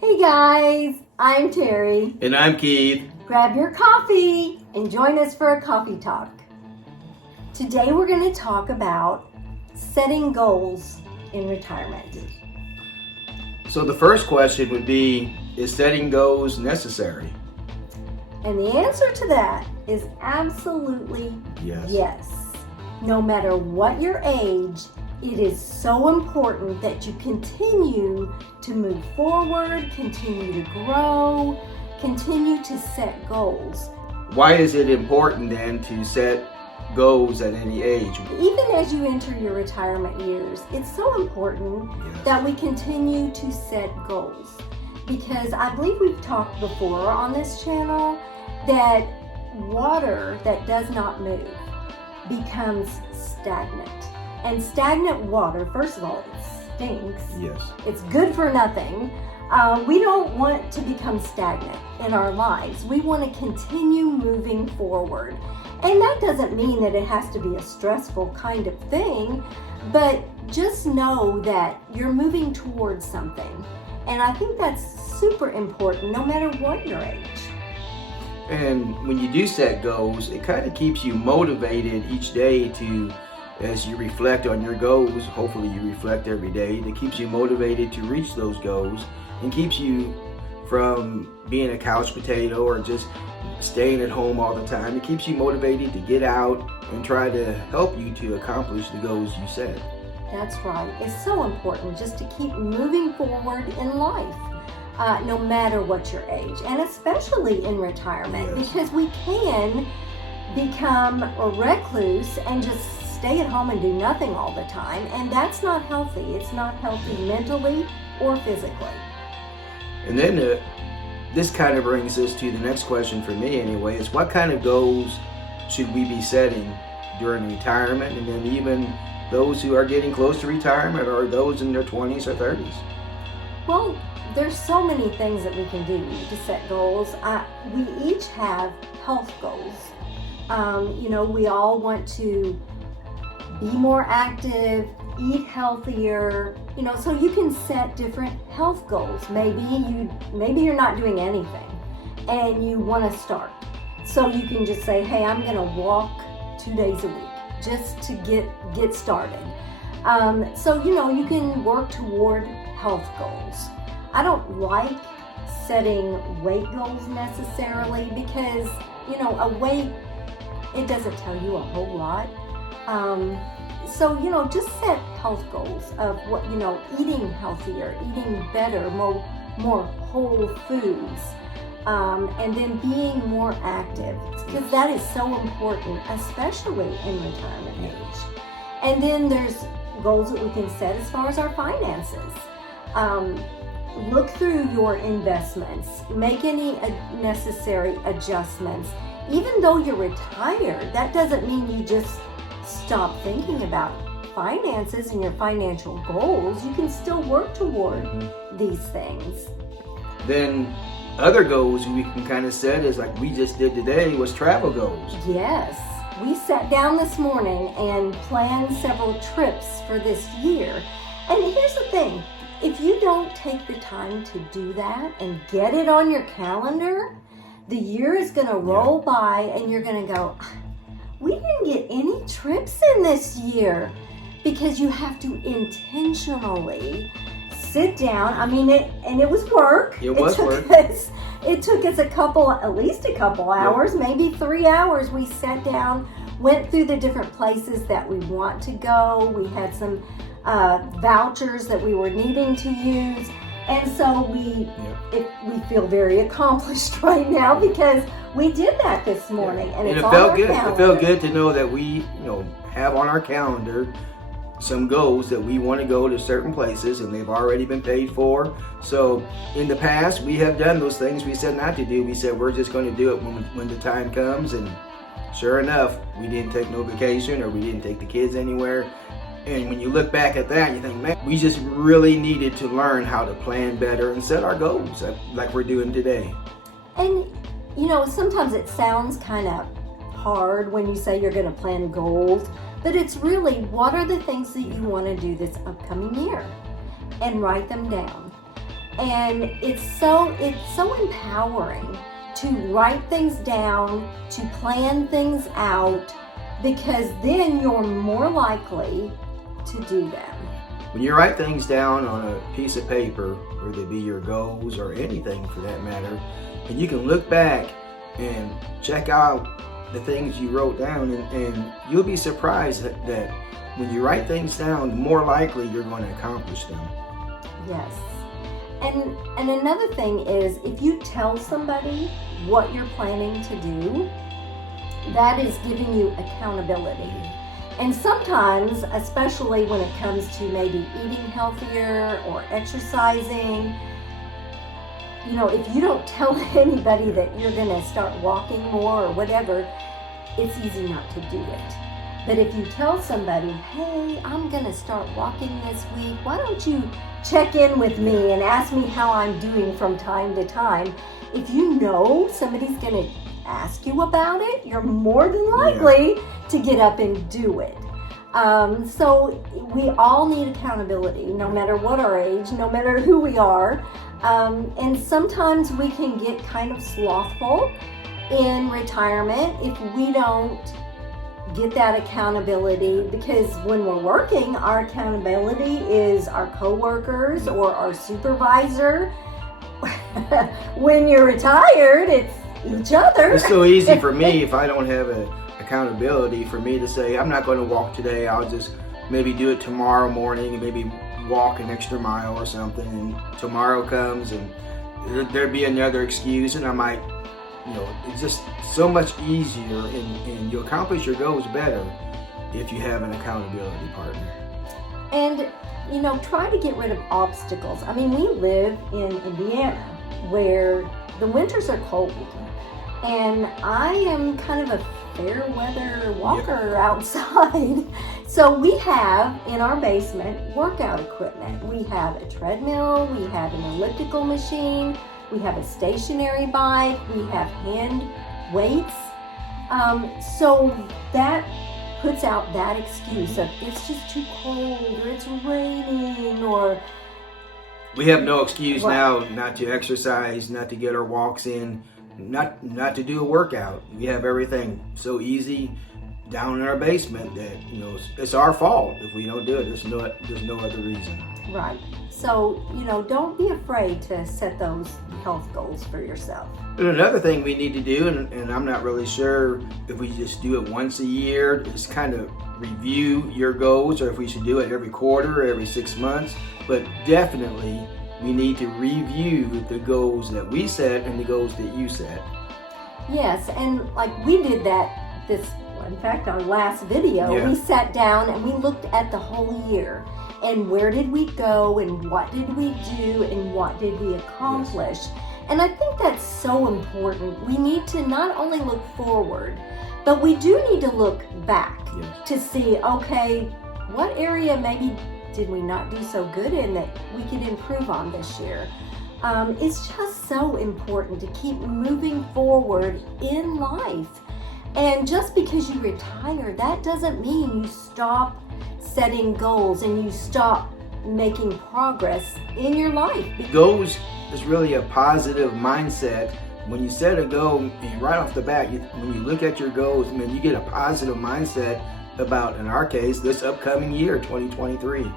Hey guys, I'm Terry. And I'm Keith. Grab your coffee and join us for a coffee talk. Today we're going to talk about setting goals in retirement. So the first question would be, is setting goals necessary? And the answer to that is absolutely yes. No matter what your age, it is so important that you continue to move forward, continue to grow, continue to set goals. Why is it important then to set goals at any age? Even as you enter your retirement years, it's so important that we continue to set goals. Because I believe we've talked before on this channel that water that does not move becomes stagnant. And stagnant water, first of all, it stinks. Yes. It's good for nothing. We don't want to become stagnant in our lives. We want to continue moving forward. And that doesn't mean that it has to be a stressful kind of thing, but just know that you're moving towards something. And I think that's super important no matter what your age. And when you do set goals, it kind of keeps you motivated each day to, as you reflect on your goals, hopefully you reflect every day, that keeps you motivated to reach those goals and keeps you from being a couch potato or just staying at home all the time. It keeps you motivated to get out and try to help you to accomplish the goals you set. That's right. It's so important just to keep moving forward in life, no matter what your age, and especially in retirement, because we can become a recluse and just stay at home and do nothing all the time, and that's not healthy. It's not healthy mentally or physically. And then this kind of brings us to the next question for me anyway, is what kind of goals should we be setting during retirement, and then even those who are getting close to retirement or those in their 20s or 30s? Well, there's so many things that we can do to set goals. We each have health goals. We all want to be more active, eat healthier, so you can set different health goals. Maybe you're not doing anything and you want to start. So you can just say, hey, I'm going to walk 2 days a week just to get started. So you can work toward health goals. I don't like setting weight goals necessarily because, a weight, it doesn't tell you a whole lot. So, just set health goals of what, eating healthier, eating better, more whole foods, and then being more active, because that is so important, especially in retirement age. And then there's goals that we can set as far as our finances. Look through your investments, make any necessary adjustments. Even though you're retired, that doesn't mean you just stop thinking about finances and your financial goals. You can still work toward these things. Then other goals we can kind of set is like we just did today was travel goals. Yes. We sat down this morning and planned several trips for this year. And here's the thing. If you don't take the time to do that and get it on your calendar, the year is going to roll by and you're going to go, we didn't get any trips in this year, because you have to intentionally sit down. It was work. It took us at least a couple hours, maybe 3 hours. We sat down, went through the different places that we want to go. We had some vouchers that we were needing to use. And so we feel very accomplished right now because we did that this morning, and it's it on felt our good. calendar. It felt good to know that we, have on our calendar some goals that we want to go to certain places, and they've already been paid for. So in the past, we have done those things we said not to do. We said we're just going to do it when the time comes, and sure enough, we didn't take no vacation or we didn't take the kids anywhere. And when you look back at that, you think, man, we just really needed to learn how to plan better and set our goals like we're doing today. And, sometimes it sounds kind of hard when you say you're going to plan goals, but it's really, what are the things that you want to do this upcoming year? And write them down. And it's so empowering to write things down, to plan things out, because then you're more likely to do them. When you write things down on a piece of paper, whether it be your goals or anything for that matter, and you can look back and check out the things you wrote down, and you'll be surprised that when you write things down, more likely you're going to accomplish them. Yes. And another thing is, if you tell somebody what you're planning to do, that is giving you accountability. And sometimes, especially when it comes to maybe eating healthier or exercising, you know, if you don't tell anybody that you're going to start walking more or whatever, it's easy not to do it. But if you tell somebody, hey, I'm going to start walking this week, why don't you check in with me and ask me how I'm doing from time to time? If you know somebody's going to ask you about it, you're more than likely to get up and do it. So we all need accountability, no matter what our age, no matter who we are. And sometimes we can get kind of slothful in retirement if we don't get that accountability, because when we're working, our accountability is our coworkers or our supervisor. When you're retired, it's each other. It's so easy for me if I don't have an accountability for me to say, I'm not going to walk today, I'll just maybe do it tomorrow morning and maybe walk an extra mile or something, and tomorrow comes and there'd be another excuse, and I might, you know, it's just so much easier, and you accomplish your goals better if you have an accountability partner. And, you know, try to get rid of obstacles. I mean, we live in Indiana where the winters are cold, and I am kind of a fair weather walker outside. So we have in our basement workout equipment. We have a treadmill, we have an elliptical machine, we have a stationary bike, we have hand weights. So that puts out that excuse of it's just too cold or it's raining, or we have no excuse now not to exercise, not to get our walks in, not to do a workout. We have everything so easy down in our basement that, you know, it's our fault if we don't do it. There's no other reason. Right. So, you know, don't be afraid to set those health goals for yourself. And another thing we need to do, and I'm not really sure if we just do it once a year, just kind of review your goals, or if we should do it every quarter or every 6 months, but definitely we need to review the goals that we set and the goals that you set. Yes, and like we did that in fact, our last video, we sat down and we looked at the whole year. And where did we go, and what did we do, and what did we accomplish? Yes. And I think that's so important. We need to not only look forward, but we do need to look back to see, okay, what area maybe did we not do so good in that we could improve on this year? It's just so important to keep moving forward in life. And just because you retire, that doesn't mean you stop setting goals and you stop making progress in your life. Goals is really a positive mindset. When you set a goal, and right off the bat, when you look at your goals, I mean, you get a positive mindset about, in our case, this upcoming year, 2023.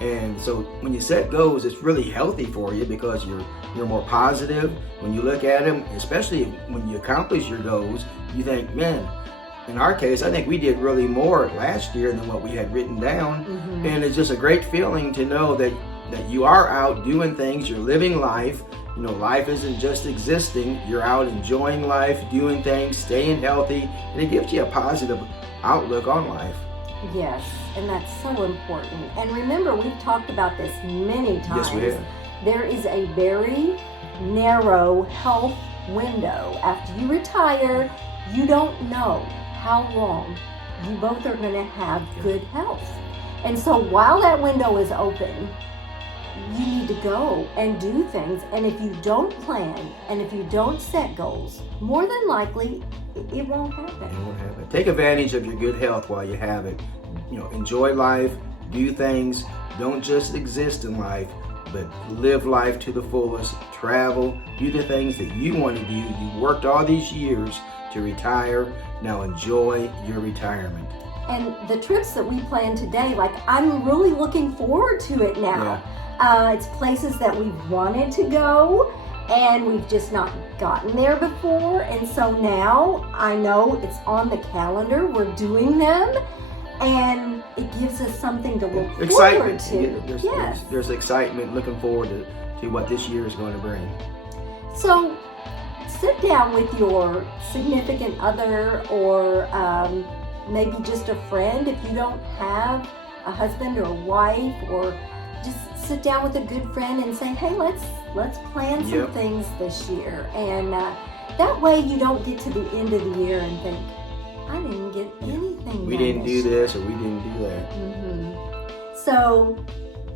And so when you set goals, it's really healthy for you because you're more positive. When you look at them, especially when you accomplish your goals, you think, man, in our case, I think we did really more last year than what we had written down. Mm-hmm. And it's just a great feeling to know that you are out doing things, you're living life. You know, life isn't just existing. You're out enjoying life, doing things, staying healthy, and it gives you a positive outlook on life. Yes, and that's so important. And remember, we've talked about this many times. Yes, we have. There is a very narrow health window. After you retire, you don't know how long you both are going to have good health. And so while that window is open, you need to go and do things. And if you don't plan and if you don't set goals, more than likely it won't happen. It won't happen. Take advantage of your good health while you have it. You know, enjoy life, do things. Don't just exist in life, but live life to the fullest, travel, do the things that you want to do. You worked all these years to retire. Now enjoy your retirement. And the trips that we plan today, like I'm really looking forward to it now. It's places that we've wanted to go and we've just not gotten there before. And so now I know it's on the calendar. We're doing them and it gives us something to look forward to. There's excitement looking forward to what this year is going to bring. So sit down with your significant other or maybe just a friend if you don't have a husband or a wife, or just sit down with a good friend and say, hey, let's plan some things this year. And that way you don't get to the end of the year and think, I didn't get anything We didn't do this or we didn't do that. Mm-hmm. So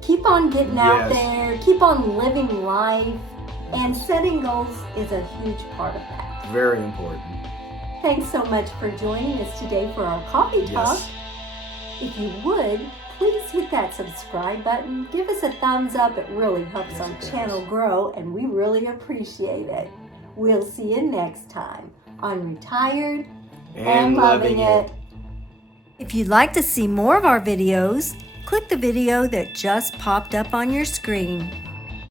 keep on getting out there, keep on living life, and setting goals is a huge part of that. Very important. Thanks so much for joining us today for our coffee talk. If you would, please hit that subscribe button. Give us a thumbs up. It really helps our channel grow, and we really appreciate it. We'll see you next time on Retired and Loving It. If you'd like to see more of our videos, click the video that just popped up on your screen.